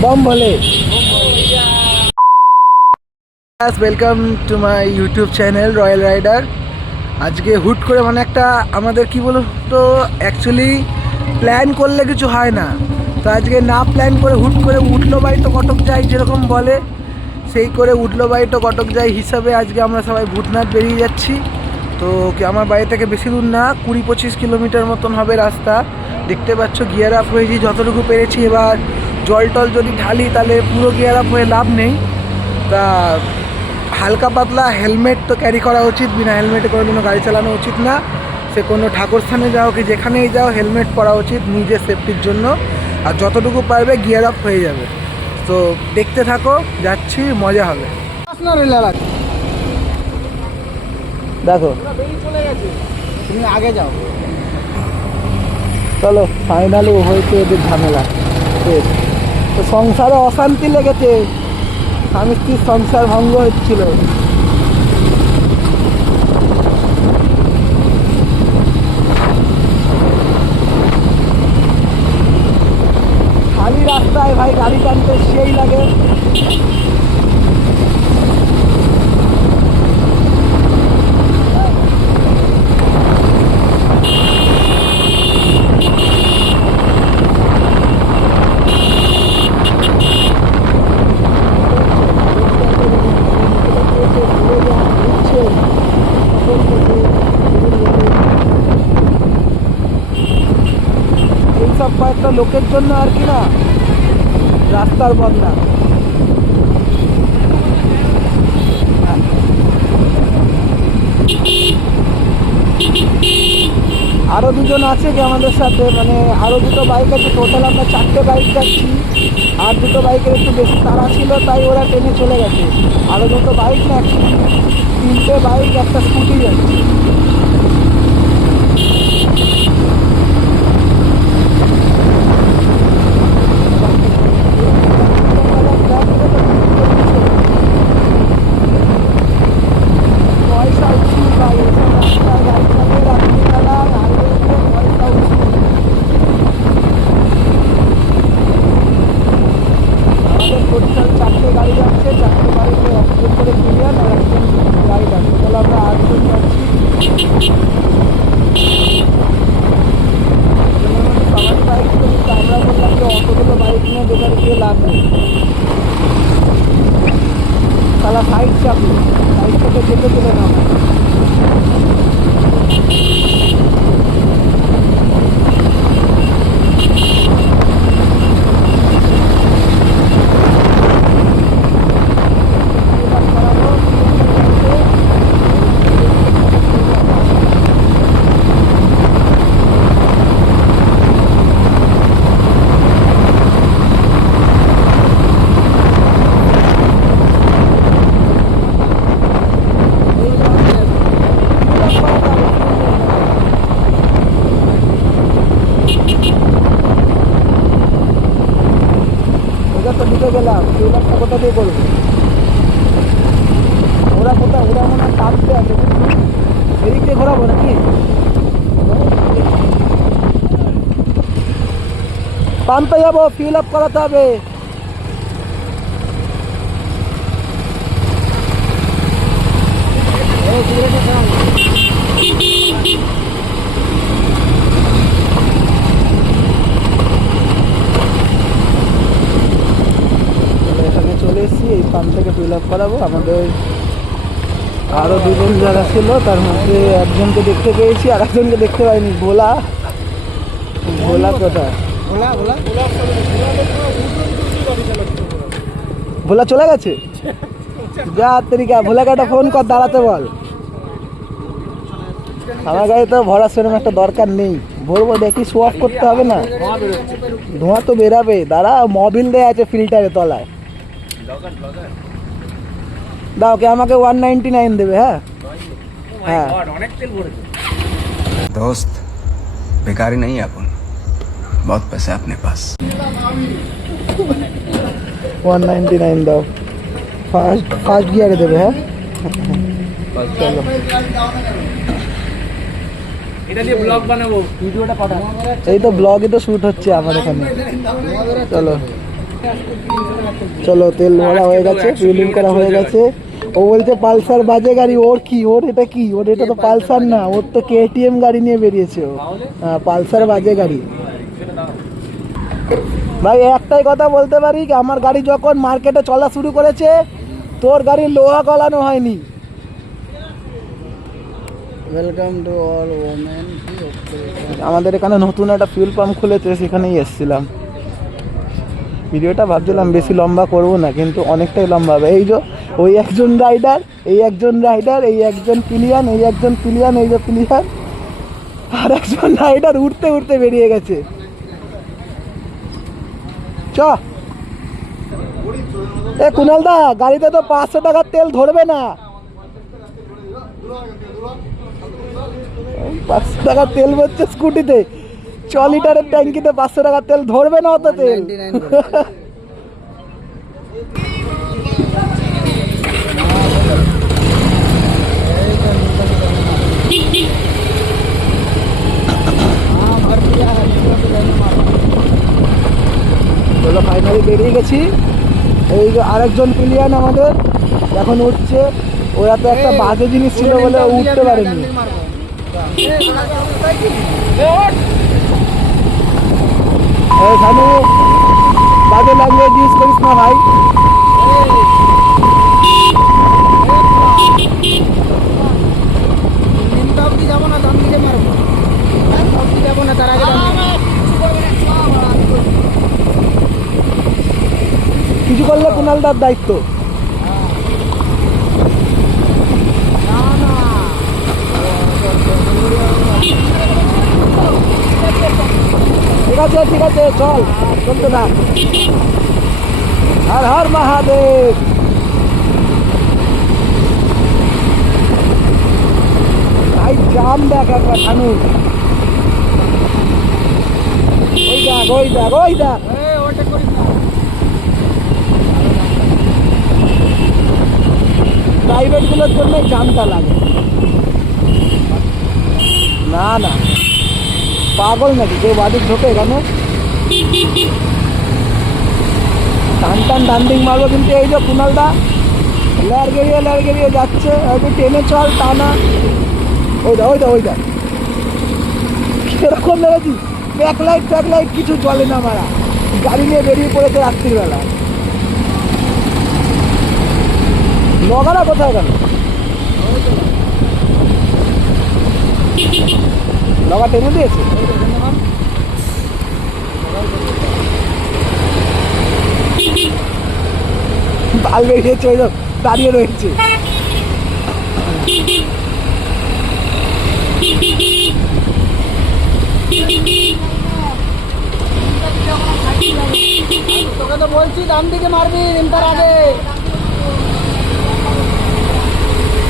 Bomb Bhole. Welcome to my YouTube channel Royal Rider. आज के हुट করে মানে একটা আমাদের কি বলো তো অ্যাকচুয়ালি প্ল্যান করলে কিছু হয় না, তো আজকে না প্ল্যান করে হুট করে উঠলো বাই তো কটক যাই যেরকম বলে সেই করে উঠলো বাই তো কটক যাই হিসাবে আজকে আমরা সবাই ভূতনাথ বেরিয়ে যাচ্ছি। তো আমার বাড়ি থেকে বেশি দূর না, 20-25 কিলোমিটার মতন হবে রাস্তা। দেখতে পাচ্ছ গিয়ার আপ হয়েছি যতটুকু পেরেছি। এবার জল টল যদি ঢালি তাহলে পুরো গিয়ার আপ হয়ে লাভ নেই। তা হালকা পাতলা হেলমেট তো ক্যারি করা উচিত, বিনা হেলমেটে কোনোদিনও গাড়ি চালানো উচিত না। সে কোনো ঠাকুর স্থানে যাও কি যেখানেই যাও হেলমেট পরা উচিত নিজের সেফটির জন্য। আর যতটুকু পারবে গিয়ার আপ হয়ে যাবে। তো দেখতে থাকো, যাচ্ছি, মজা হবে। দেখো চলে গেছে, তুমি আগে যাও। চলো ফাইনালি হয়েছে ওদের ঝামেলা। তো সংসারে অশান্তি লেগেছে, স্বামী স্ত্রীর সংসার ভঙ্গ হচ্ছিল। খালি রাস্তায় ভাই গাড়ি টানতে সেই লাগে। এইসব কয়েকটা লোকের জন্য আর কি না রাস্তার বন্যা। আরো দুজন আছে কি আমাদের সাথে, মানে আরো দুটো বাইক আছে, টোটাল আমরা 4টে বাইক যাচ্ছি। আর দুটো বাইকের একটু বেশি তাড়া ছিল তাই ওরা ট্রেনে চলে গেছে। আরো দুটো বাইক না, 3টে বাইক একটা স্কুটি যাচ্ছে। साला साइड चापी साइड থেকে যেতে দেবে না। গেলাম কোথা দিয়ে করবো, ওরা কোথায়, ওরা মনে হয় টানতে আছে, এদিক দিয়ে ঘোরাবো নাকি? পাম্পে যাবো, ফিল আপ করাতে হবে। চলে এসেছি, এই পাম্প থেকে ফিল আপ করাবো। আমাদের আরো দুজন যারা ছিল তার মধ্যে একজনকে দেখতে পেয়েছি, আর একজনকে দেখতে পাইনি। ভোলা কোথায়? ভোলা চলে গেছে যা তরিকা। ভোলাকে একটা ফোন কর, দাঁড়াতে বল। আমার গাড়ি তো ভরা সেরকম একটা দরকার নেই, ভরবো দেখি, শো অফ করতে হবে না, ধোঁয়া তো বেরাবে। দাঁড়া, মোবিল দেয়া আছে ফিল্টারে তলায়, দাও কে আমাকে 199 দেবে। হ্যাঁ হ্যাঁ दोस्त बेकारी नहीं है अपन, बहुत पैसे अपने पास। 199 দাও, ফার্স্ট গিয়ারে দেবে। হ্যাঁ চলো, এটা দিয়ে ব্লগ বানাবো, ভিডিওটা পাঠাবো। এই তো ব্লগে তো শুট হচ্ছে আমার এখানে। চলো চলো তেল ভরা হয়ে গেছে, ফিলিং করা হয়ে গেছে। ও বলছে পালসার বাজে গাড়ি, ওর কি, ওর এটা কি, ওর এটা তো পালসার না, ওর তো কেটিএম গাড়ি নিয়ে বেরিয়েছে ও। হ্যাঁ, পালসার বাজে গাড়ি। ভাই একটাই কথা বলতে পারি, আমার গাড়ি যখন মার্কেটে চলা শুরু করেছে তোর গাড়ির লোহা গলানো হয়নি। Welcome to all women. আমাদের এখানে নতুন একটা ফুয়েল পাম্প খুলেছে, সেখানেই এসেছিলাম। ভিডিওটা ভাবছিলাম বেশি লম্বা করব না, কিন্তু অনেকটাই লম্বা হবে। এই যে ওই একজন রাইডার, এই একজন রাইডার, এই একজন পিলিয়ান, এই একজন পিলিয়ান, এই যে পিলিয়ান, আর একজন রাইডার উঠতে উঠতে বেরিয়ে গেছে। চ এ কুনাল দা, গাড়িতে তো 500 টাকার তেল ধরবে না। 500 টাকার তেল ভরছে স্কুটিতে, 6 লিটারের ট্যাঙ্কিতে 500 টাকার তেল ধরবে না অত তেল। চলো ফাইনালি বেরিয়ে গেছি। এই যে আরেকজন প্লেয়ার আমাদের এখন উঠছে, ওরা তো একটা বাজে জিনিস ছিল বলে ও উঠতে পারেনি। এখানে বাজে ল্যাঙ্গুয়েজ ইউজ করিস না ভাই। কিছু করলে কুনালদার দায়িত্ব। ঠিক আছে ঠিক আছে, চল চলতে থাক। হর হর মহাদেব। ভাই জাম দেখ একবার খানু, ওই দেখ ওই দেখ ওই দেখ। প্রাইভেট গুলোর জন্য জামটা লাগে। না না পাগল নাকি কেউ বাড়ির ঢোকে এখানে? টান টান ডান্ডিং মারবো, কিন্তু এই যে কুনালদা লেয়ার গেরিয়ে যাচ্ছে, একটু টেনে চল টানা। ওই দা ওই দা ওই দা কিরকম লেগেছি, ব্যাক লাইট কিছু চলে না মারা, গাড়ি নিয়ে বেরিয়ে পড়েছে রাত্রিবেলা। নগারা কোথায় গেল? লগা টেনে দিয়েছে। পাল বেরিয়েছে, ওই দাঁড়িয়ে রয়েছে। তোকে তো বলছি ডান দিকে মারবি, রিমটার আগে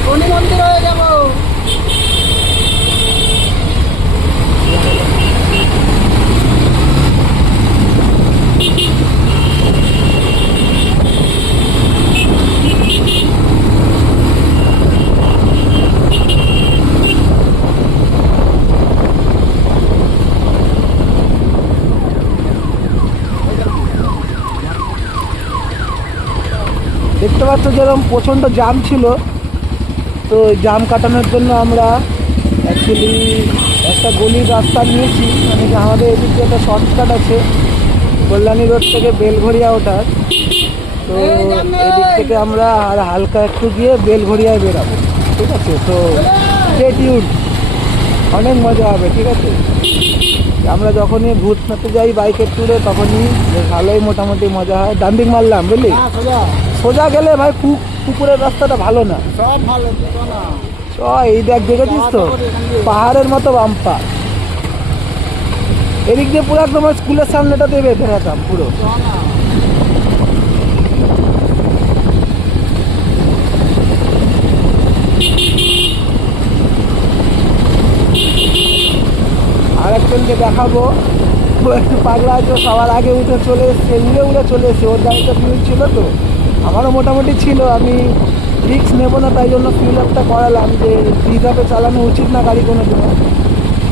শনি মন্দির হয়ে যাবো। দেখতে পাচ্ছ যেরকম প্রচণ্ড জ্যাম ছিল, তো জাম কাটানোর জন্য আমরা অ্যাকচুয়ালি একটা গলির রাস্তা নিয়েছি। মানে কি আমাদের এদিক দিয়ে একটা শর্টকাট আছে কল্যাণী রোড থেকে বেলঘরিয়া ওঠার, তো এদিক থেকে আমরা আর হালকা একটু গিয়ে বেলঘরিয়ায় বেরাবো। ঠিক আছে, তো স্টে টিউনড, অনেক মজা হবে। ঠিক আছে, আমরা যখনই ভূত মারতে যাই বাইকের ট্যুরে তখনই ভালোই মোটামুটি মজা হয়। ডান্ডিং মারলাম বুঝলি, সোজা গেলে ভাই পুকুরের রাস্তাটা ভালো না, সব ভালো না। চ এই দেখ, দেখেছিস তো পাহাড়ের মতো বাম্পা, এদিক দিয়ে পুরো একদম স্কুলের সামনেটা দিয়ে বেঁধে রাখতাম পুরো। আর একজনকে দেখাবো, ও একটু পাগলা আছে, সবার আগে উঠে চলে এসছে, উড়ে চলে এসছে। ওর গাড়িতে ফিউল ছিল তো, আমারও মোটামুটি ছিল। আমি রিস্ক নেবো না, তাই জন্য ফিউল আপটা করালাম, যে হিসাবে চালানো উচিত না গাড়ি কোনো দিনও,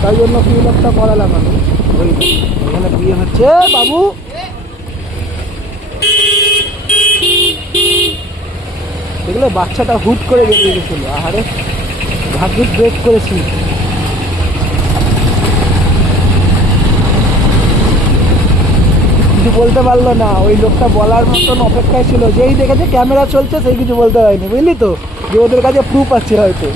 তাই জন্য ফিউল আপটা করালাম আমি। ওই এখানে বিয়ে হচ্ছে বাবু। গেলে বাচ্চাটা হুট করে বেরিয়ে গেছিলো। আরে ভাগ্যিস ব্রেক করেছি। কিছু বলতে পারলো না, ওই লোকটা বলার মতন অপেক্ষায় ছিল। যেই দেখেছে ক্যামেরা চলছে সেই কিছু বলতে পারেনি, বুঝলি তো, যে ওদের কাছে প্রুফ আছে হয়তো।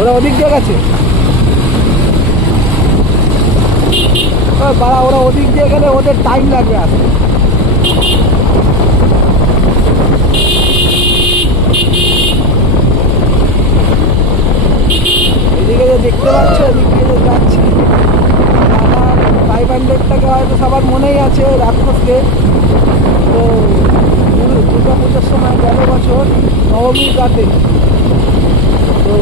ওরা ওদিক দিয়ে গেছে, বাড়া ওরা ওদিক দিয়ে গেলে ওদের টাইম লাগবে আসতে। এদিকে যে দেখতে পাচ্ছ, এদিক দিয়ে যে যাচ্ছি, আমার 500 হয়তো সবার মনেই আছে রাক্ষসকে। তো দুর্গা পুজোর সময় গেল বছর নবমীর রাতে, তো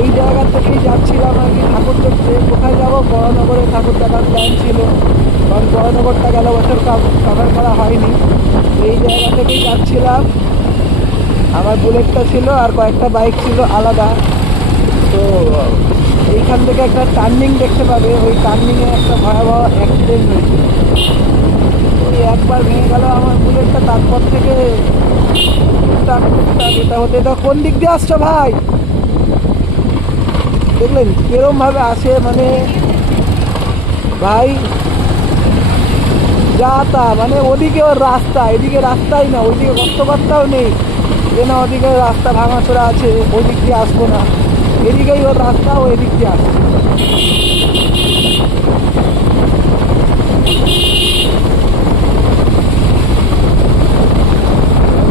এই জায়গা থেকেই যাচ্ছিলাম আর কি ঠাকুর দেখতে। কোথায় যাবো, বড়নগরে ঠাকুর দেখার প্ল্যান ছিল, কারণ বড়নগরটা গেল বছর কভার করা হয়নি। এই জায়গা থেকেই যাচ্ছিলাম। আমার বুলেটটা ছিল আর কয়েকটা বাইক ছিল আলাদা। তো এইখান থেকে একটা টার্নিং দেখতে পাবে, ওই টার্নিংয়ে একটা ভয়াবহ অ্যাক্সিডেন্ট হয়েছিল। ওই একবার ভেঙে গেল আমার বুলেটটা, তারপর থেকে এটা হতে। এটা কোন দিক দিয়ে আসছো ভাই? দেখলেন কিরম ভাবে আসে, মানে ভাই যা তা, মানে ওদিকে ওর রাস্তা, এদিকে রাস্তাই না, ওইদিকে গর্তপাতটাও নেই যে না ওদিকে রাস্তা ভাঙাচোরা আছে, ওই দিক দিয়ে আসবো না। এদিকেই ওর রাস্তা, ও এদিক দিয়ে আসছে।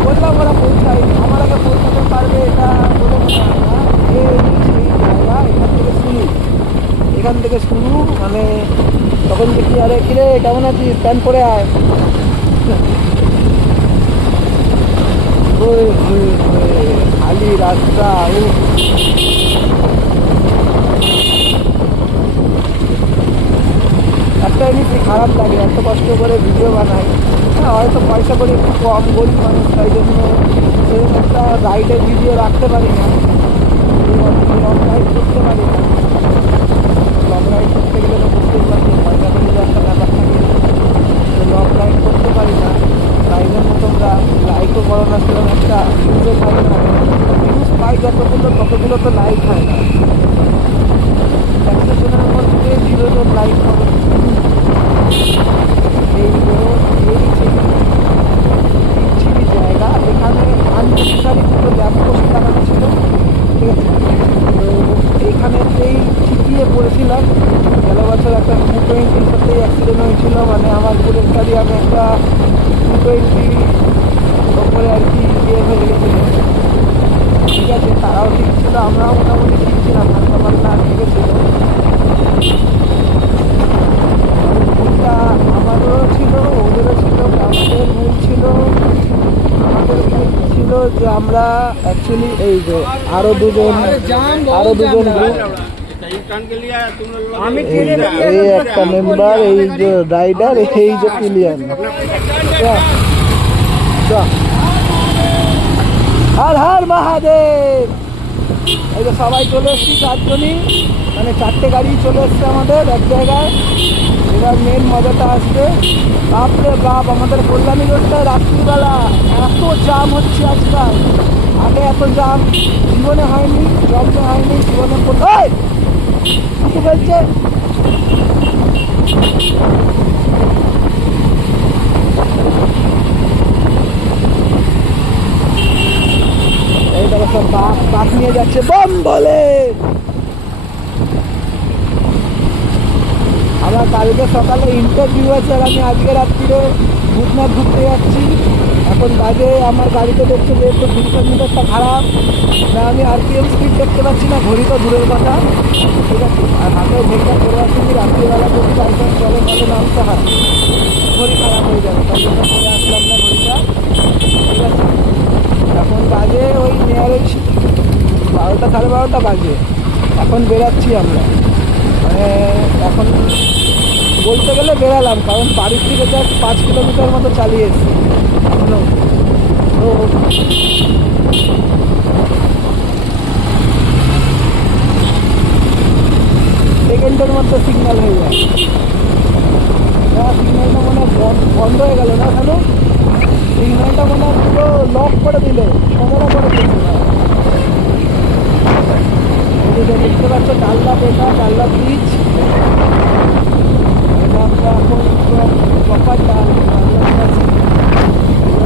বললাম ওরা পৌঁছায়, আমার আগে পৌঁছাতে পারবে এটা বলে মনে হয় না। সেই জায়গা এখান থেকে শুরু, মানে তখন দেখি আরে কিরে কেমন আছিস, প্যান্ট পরে আয়। খালি রাস্তা, একটা জিনিস খারাপ লাগে, এত কষ্ট করে ভিডিও বানাই, হ্যাঁ হয়তো পয়সা করে একটু কম, গরিব মানুষ, তাই জন্য সেরকম একটা রাইডের ভিডিও রাখতে পারি না, লং রাইড করতে পারি না। লং রাইড করতে গেলে তো বুঝতেই পারছি পয়সা করে যে একটা ব্যাপার থাকে, লং রাইড করতে পারি না। তাই জন্য তোমরা লাইকও করো না, সেরকম একটা ভিউজও পাই না। ভিউজ পাই যতগুলো, ততগুলো তো লাইক হয় না। 100 জনের মধ্যে 0 জন লাইক করে। এই জায়গা, এখানে আননেসেসারি দুটো ল্যাম্পপোস্ট লাগানো ছিল, ঠিক আছে। তো এইখানেতেই ঠিকিয়ে পড়েছিলাম। গেল বছর একটা 220 সাথেই অ্যাক্সিডেন্ট হয়েছিল, মানে আমার বুলেট গাড়ি, আমি একটা 220 ওপরে আর কি ইয়ে হয়ে গেছিলো, ঠিক আছে। তারাও ঠিক ছিল, আমরাও মোটামুটি ঠিক ছিলাম, হালকা পাল্লা লেগেছিল। ভুলটা আমাদেরও ছিল, ওদেরও ছিল। আমাদের ভুল ছিল, আমাদের ভুল ছিল যে আমরা অ্যাকচুয়ালি এই যে আরো দুজন এই একটা মেম্বার, এই যে রাইডার, এই যে ক্লিয়ার। হর হর মহাদেব। এই যে সবাই চলে এসছি, 4 জনই, মানে 4টে গাড়ি চলে এসছে আমাদের এক জায়গায়। এবার মেন মজাটা আসবে। বাপরে বাপ, আমাদের কল্যাণী রোডটায় রাত্রিবেলা এত জাম হচ্ছে আজকাল। আগে এত জাম জীবনে হয়নি, জন্মে হয়নি, জীবনে কোথায় কিছু বলছে। এই দেখো সব বাপ নিয়ে যাচ্ছে বম বলে। আমার কালকে সকালে ইন্টারভিউ আছে, আর আমি আজকে রাত্রিরে ভূতনাথ ঘুরতে যাচ্ছি। এখন বাজে, আমার গাড়িতে দেখছে যে একটু মিটারটা খারাপ, না আমি আরপিএম স্পিড দেখতে পাচ্ছি না, ঘড়ি তো দূরের কথা, ঠিক আছে। আর হাতে ঘড়িটা করে আসছি, রাত্রিবেলা যদি লাইসেন্স চলে ভালো নামতে হয়, ঘড়ি খারাপ হয়ে যাবে, তাই জন্য করে আসলাম না ঘড়িটা, ঠিক আছে। এখন বাজে ওই নিয়ারেই 12টা 12:30 বাজে। এখন বেরাচ্ছি আমরা, মানে এখন বলতে গেলে বেরালাম, কারণ বাড়ির থেকে জাস্ট 5 কিলোমিটার মতো চালিয়ে এসেছি এখনো। তো সেকেন্ডের মধ্যে সিগন্যাল হয়ে যায়। সিগন্যালটা মনে হয় বন্ধ হয়ে গেল না কেন? সিগন্যালটা মনে হয় পুরো লক করে দিল, সমানা করে দিচ্ছে না। এদিকে দেখতে পাচ্ছ ডাল্লা বেটা, ডাল্লা ব্রিজ। এটা আমরা এখন প্রপার ডাল্লা আছি।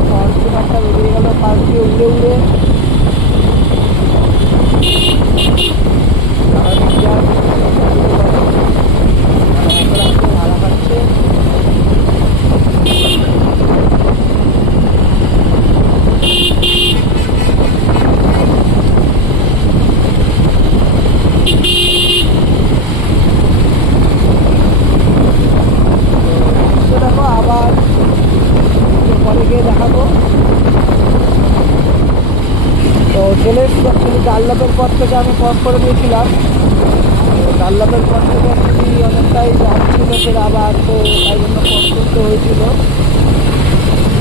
ফরচুনারটা বেরিয়ে গেল পাশ দিয়ে উড়ে উড়ে। ভাড়া পাচ্ছে। দেখো আবার পরে গিয়ে দেখাবো। তো চলে এসেছি অ্যাকচুয়ালি ডাল্লাপের পর থেকে আমি পজ করে দিয়েছিলাম। ডাল্লাপের পর থেকে অ্যাকচুয়ালি অনেকটাই জাম ছিল ফের আবার, তো তাই জন্য পজ করতে হয়েছিল।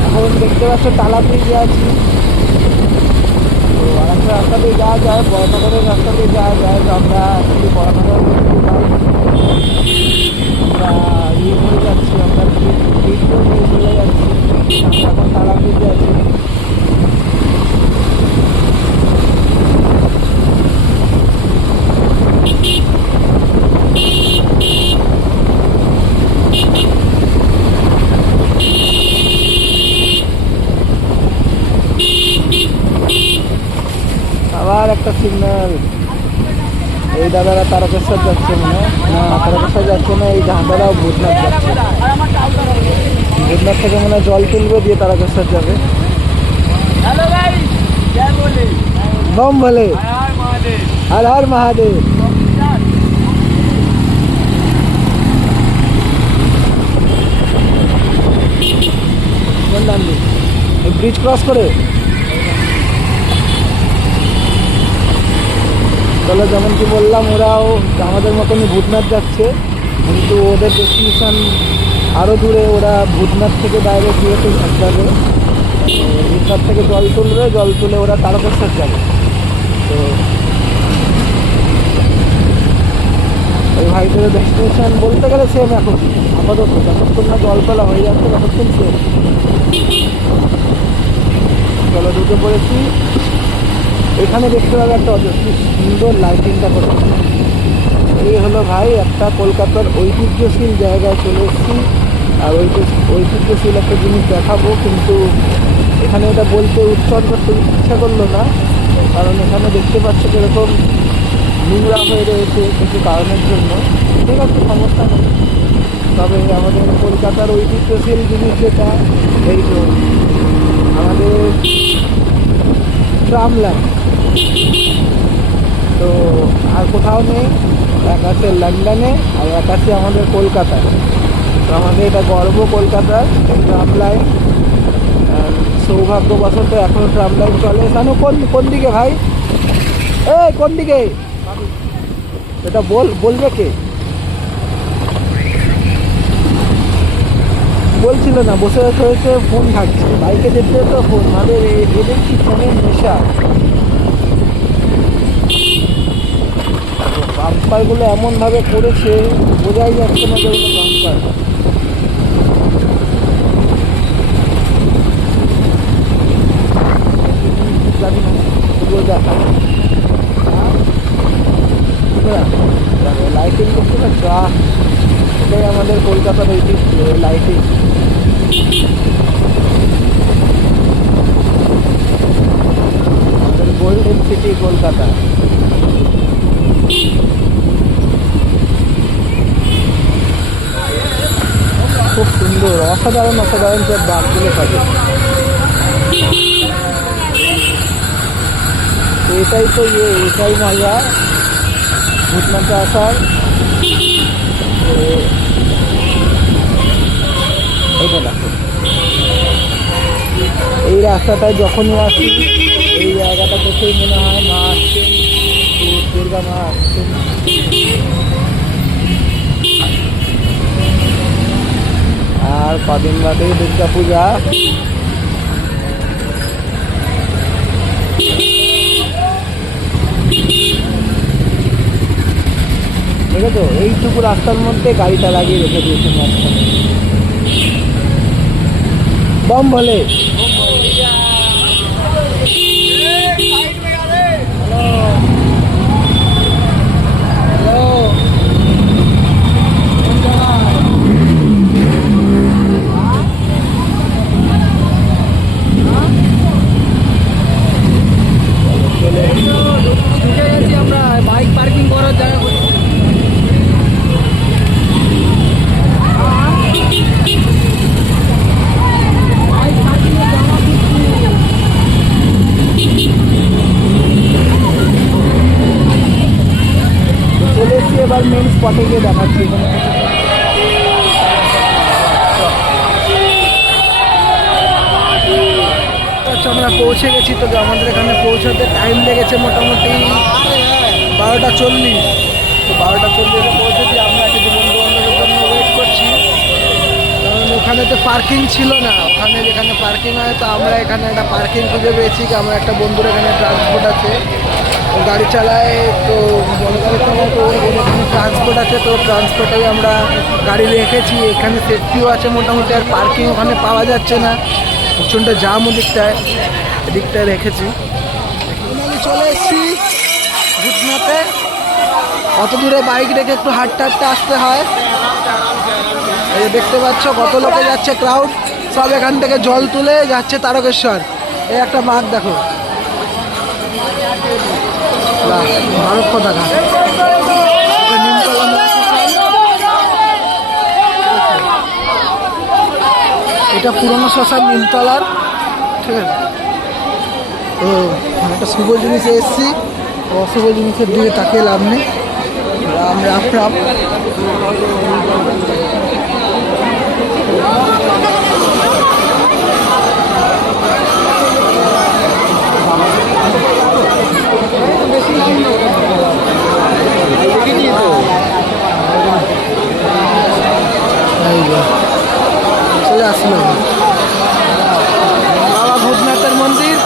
এখন দেখতে পাচ্ছ টালা ব্রিজে আছি। তো আরেকটা রাস্তা দিয়ে যাওয়া যায়, বড়নগরের রাস্তা দিয়ে যাওয়া যায়। তো আমরা অ্যাকচুয়ালি বড়নগর আমরা ইয়ে হয়ে যাচ্ছি, আমরা ভিডিও নিয়ে চলে যাচ্ছি। এখন টালা ব্রিজে আছি। আবার একটা সিগন্যাল। এই দাদারা তারকেশ্বর যাচ্ছে মনে হয়। না, তারকেশ্বর যাচ্ছে না, এই দাদারাও ভূতনাথ যাচ্ছে। ভূতনাথ থেকে মনে হয় জল তুলবে, দিয়ে তারকেশ্বর যাবে। বম বলে হর হর মহাদেব। কোন ডান দিক? এই ব্রিজ ক্রস করে চলো। যেমন কি বললাম, ওরাও আমাদের মতনই ভূতনাথ যাচ্ছে, কিন্তু ওদের ডেস্টিনেশন আরও দূরে। ওরা ভূতনাথ থেকে ডাইরেক্ট গিয়েছে যাবে, ভূতনাথ থেকে জল তুলবে, জল তুলে ওরা তারকেশ্বর যাবে। তো ওই ভাইদের ডেস্টিনেশন বলতে গেলে সেম এখন আপাতত, যতক্ষণ না জল তোলা হয়ে যাচ্ছে ততক্ষণ সেম। চলো ঢুকে পড়েছি। এখানে দেখতে পাবে একটা অজস্র সুন্দর লাইটিংটা করতে। এই হলো ভাই একটা কলকাতার ঐতিহ্যশীল জায়গায় চলে এসেছি। আর ঐতিহ্যশীল একটা জিনিস দেখাবো, কিন্তু এখানে এটা বলতে উচ্চারণ করতে ইচ্ছা করলো না, কারণ এখানে দেখতে পাচ্ছ যেরকম নোংরা হয়ে রয়েছে কিছু কারণের জন্য। ঠিক আছে, সমস্যা নেই। তবে আমাদের কলকাতার ঐতিহ্যশীল জিনিস যেটা, এই তো আমাদের ট্রাম লাইন, তো আর কোথাও নেই। এক আছে লন্ডনে আর এক আছে আমাদের কলকাতায়। তো আমাদের এটা গর্ব কলকাতার ট্রাম লাইন। সৌভাগ্যবশত এখনও ট্রাম লাইন চলে। এখানে কোন দিকে ভাই? কোন দিকে এটা বলবে কে? বলছিল না, বসে হয়েছে ফোন ঘাটছে। বাইকে যেতে তো ফোন, আমাদের এদের কি ফোনের নেশা। বাম্পারগুলো এমনভাবে করেছে বোঝাই যাচ্ছে না যেগুলো বাম্পার। জানি না, এগুলো দেখা লাইটিং করতে পারছো। এটাই আমাদের কলকাতার ঐতিহ্য, লাইটিং। আমাদের গোল্ডেন সিটি কলকাতা। খুব সুন্দর, অসাধারণ অসাধারণ সব বাঘগুলো থাকে। এটাই তো এটাই মজা ভূতনাথে আসার। এটা দেখো, এই রাস্তাটায় যখনই আসি এই জায়গাটা দেখেই মনে হয় মা আসছেন, দুর্গা মা আসছেন। আর কদিন বাদে দুর্গা পূজা। দেখেছো, এইটুকু রাস্তার মধ্যে গাড়িটা লাগিয়ে রেখে দিয়েছে মাঝখানে। बम भोले আমরা বাইক পার্কিং করার জায়গা চলে এসছি এবার মেন স্পটে গিয়ে দেখাচ্ছি আমরা পৌঁছে গেছি। তো আমাদের এখানে পৌঁছাতে টাইম লেগেছে মোটামুটি 12:40। তো 12:40 পৌঁছেছি। আমরা কিছু বন্ধু বান্ধবের জন্য ওয়েট করছি, কারণ ওখানে তো পার্কিং ছিল না। ওখানে যেখানে পার্কিং হয়, তো আমরা এখানে একটা পার্কিং খুঁজে পেয়েছি। কি আমার একটা বন্ধুর এখানে ট্রান্সপোর্ট আছে, ও গাড়ি চালায়, তো বড় গাড়ি চালায়, তো ওর এখানে ট্রান্সপোর্ট আছে। তো ট্রান্সপোর্টেই আমরা গাড়ি রেখেছি। এখানে সেফটিও আছে মোটামুটি, আর পার্কিং ওখানে পাওয়া যাচ্ছে না, প্রচণ্ড জাম এদিকটায় রেখেছি। চলে এসেছি ভূতনাথে। কত দূরে বাইক রেখে একটু হাঁটতে হাঁটতে আসতে হয়। এই দেখতে পাচ্ছ কত লোকে যাচ্ছে, ক্রাউড সব এখান থেকে জল তুলে যাচ্ছে তারকেশ্বর। এই একটা মাঠ দেখো, ভারত পতাকা। এটা পুরনো শ্মশান নিমতলার, ঠিক আছে। তো একটা শুভ জিনিসে এসেছি, অশুভ জিনিসের দিকে তাকিয়ে লাভ নেই। রাম রাম রাম। চলে আসলো বাবা ভূতনাথের মন্দির।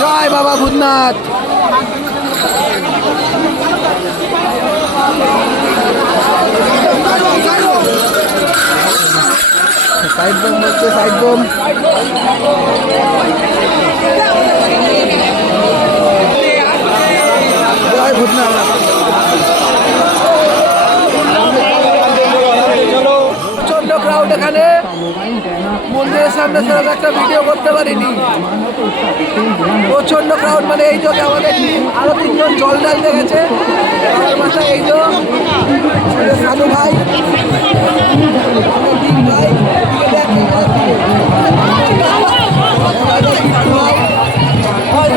জয় বাবা ভূতনাথ। সাইড বোম হচ্ছে, সাইড বোম। জয় ভূতনাথ। প্রচন্ড ক্রাউড এখানে। মন্দিরের সামনে সেরকম একটা ভিডিও করতে পারিনি, প্রচন্ড ক্রাউড। মানে এই যে আমাদের আরো 3জন জল ঢালতে গেছে আমার মাথায়। এই যে সাধু ভাই, ভাই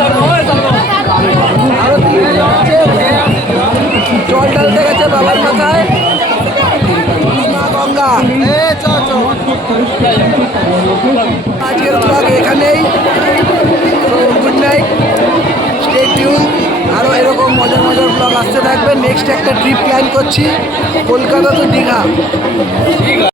আরো 3জন জল ঢালতে গেছে বাবার মাথায়। গঙ্গা। আজকের ব্লগ এখানেই। Good night, stay tune. আরও এরকম মজার মজার ব্লগ আসতে থাকবে। নেক্সট একটা ট্রিপ প্ল্যান করছি, কলকাতা টু দীঘা।